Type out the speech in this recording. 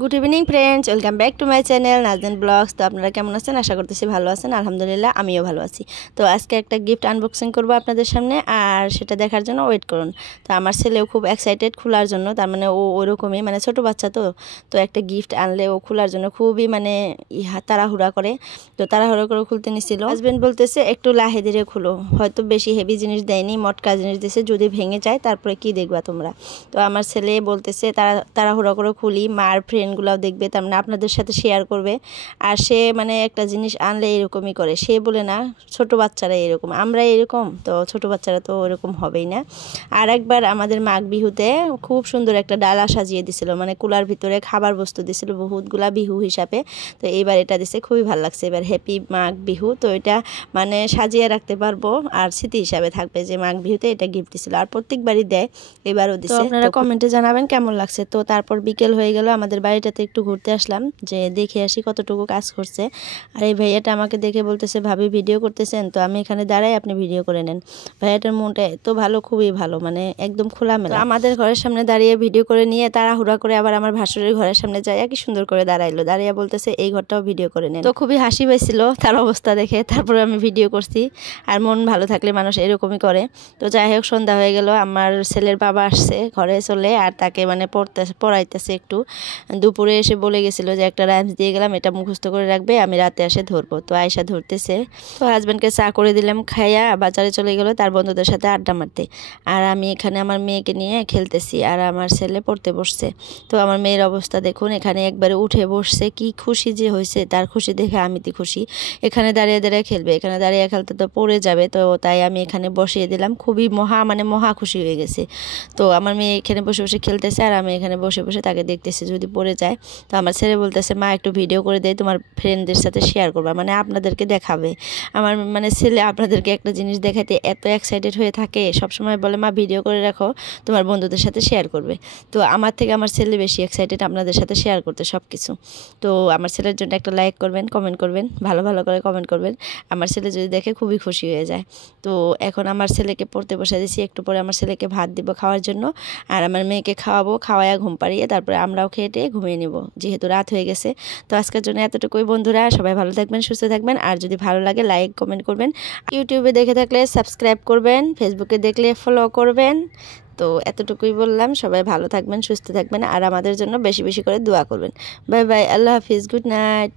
Good evening friends, welcome back to my channel Nazneen blogs. তো আপনারা কেমন আছেন? আশা করতেছি ভালো আছেন। আলহামদুলিল্লাহ আমিও ভালো আছি। তো আজকে একটা গিফট আনবক্সিং করব আপনাদের সামনে, আর সেটা দেখার জন্য ওয়েট করুন। তো আমার ছেলেও খুব এক্সাইটেড খোলার জন্য, তার মানে ও ওরকমই, মানে ছোটো বাচ্চা তো একটা গিফট আনলে ও খোলার জন্য খুবই মানে তাড়াহুড়া করে। তো তাড়াহুড়া করে খুলতে নিছিল। হাজব্যান্ড বলতেছে একটু লাহে ধীরে খুলো, হয়তো বেশি হেভি জিনিস দেয়নি, মটকা জিনিস দিয়েছে, যদি ভেঙে যায় তারপরে কি দেখবা তোমরা। তো আমার ছেলে বলতেছে তাড়াহুড়া করে খুলি, মার ফ্রেন্ডগুলোও দেখবে, তার মানে আপনাদের সাথে শেয়ার করবে। আর সে মানে একটা জিনিস আনলে এরকমই করে, সে বলে না ছোট বাচ্চারা এরকম, আমরা এরকম, তো ছোট বাচ্চারা তো ওরকম হবেই না। আর একবার আমাদের মাঘ বিহুতে খুব সুন্দর একটা ডালা সাজিয়ে দিছিল, মানে কুলার ভিতরে খাবার বস্তু দিছিল বহুতগুলা বিহু হিসাবে। তো এইবার এটা দিছে, খুবই ভালো লাগছে। এবার হ্যাপি মাঘ বিহু, তো এটা মানে সাজিয়ে রাখতে পারবো আর স্মৃতি হিসাবে থাকবে যে মাঘ বিহুতে এটা গিফট দিছিল। আর প্রত্যেকবারই দেয়, এবারও দিছে। আপনারা কমেন্টে জানাবেন কেমন লাগছে। তো তারপর বিকেল হয়ে গেল, আমাদের বাড়িটাতে একটু ঘুরতে আসলাম যে দেখে আসি কতটুকু কাজ করছে। আর এই ভাইয়াটা আমাকে দেখে বলতেছে, ভাবি ভিডিও করতেছেন? তো আমি এখানে দাঁড়াই, আপনি ভিডিও করে নেন। ভাইয়াটার মনটা এত ভালো, খুবই ভালো, মানে একদম খোলামেলা। আমাদের ঘরের সামনে দাঁড়িয়ে ভিডিও করে নিয়ে তাড়াহুড়া করে আবার আমার ভাসুরের ঘরের সামনে যায়, কি সুন্দর করে দাঁড়াইলো, দাঁড়িয়ে বলতেছে এই ঘরটাও ভিডিও করে নেন। তো খুবই হাসি পেয়েছিল তার অবস্থা দেখে। তারপরে আমি ভিডিও করছি। আর মন ভালো থাকলে মানুষ এরকমই করে। তো যাই হোক, সন্ধ্যা হয়ে গেল, আমার ছেলের বাবা আসছে ঘরে চলে, আর তাকে মানে পড়াইতেছে একটু। দুপুরে এসে বলে গেছিলো যে একটা রাইমস দিয়ে গেলাম, এটা মুখস্থ করে রাখবে, আমি রাতে এসে ধরবো। তো আয়সা ধরতেছে। তো হাজব্যান্ডকে চা করে দিলাম, খাইয়া বাজারে চলে গেলো তার বন্ধুদের সাথে আড্ডা মারতে। আর আমি এখানে আমার মেয়েকে নিয়ে খেলতেছি, আর আমার ছেলে পড়তে বসছে। তো আমার মেয়ের অবস্থা দেখুন, এখানে একবারে উঠে বসছে, কি খুশি যে হয়েছে, তার খুশি দেখে আমি তো খুশি। এখানে দাঁড়িয়ে দাঁড়িয়ে খেলবে, এখানে দাঁড়িয়ে খেলতে তো পড়ে যাবে, তো তাই আমি এখানে বসিয়ে দিলাম। খুবই মহা খুশি হয়ে গেছে। তো আমার মেয়ে এখানে বসে বসে খেলতেছে, আর আমি এখানে বসে বসে তাকে দেখতেছি যদি পড়ে যায়। তো আমার ছেলে বলতেছে, মা একটু ভিডিও করে দেয়, তোমার ফ্রেন্ডদের সাথে শেয়ার করবা, মানে আপনাদেরকে দেখাবে। আমার মানে ছেলে আপনাদেরকে একটা জিনিস দেখাতে এত এক্সাইটেড হয়ে থাকে, সবসময় বলে মা ভিডিও করে রাখো, তোমার বন্ধুদের সাথে শেয়ার করবে। তো আমার থেকে আমার ছেলে বেশি এক্সাইটেড আপনাদের সাথে শেয়ার করতে সব কিছু। তো আমার ছেলের জন্য একটা লাইক করবেন, কমেন্ট করবেন, ভালো ভালো করে কমেন্ট করবেন। আমার ছেলে যদি দেখে খুবই খুশি হয়ে যায়। তো এখন আমার ছেলেকে পড়তে বসে দিয়েছি, একটু পরে আমার ছেলেকে ভাত দিব খাওয়ার জন্য, আর আমার মেয়েকে খাওয়াবো, খাওয়াইয়া ঘুম পাড়িয়ে তারপরে আমরাও খেয়ে টেয়ে ঘুমিয়ে নিব, যেহেতু রাত হয়ে গেছে। তো আজকের জন্য এতটুকুই বন্ধুরা, সবাই ভালো থাকবেন, সুস্থ থাকবেন। আর যদি ভালো লাগে লাইক কমেন্ট করবেন, ইউটিউবে দেখে থাকলে সাবস্ক্রাইব করবেন, ফেসবুকে দেখলে ফলো করবেন। তো এতটুকুই বললাম, সবাই ভালো থাকবেন, সুস্থ থাকবেন, আর আমাদের জন্য বেশি বেশি করে দোয়া করবেন। বাই বাই, আল্লাহ হাফিজ, গুড নাইট।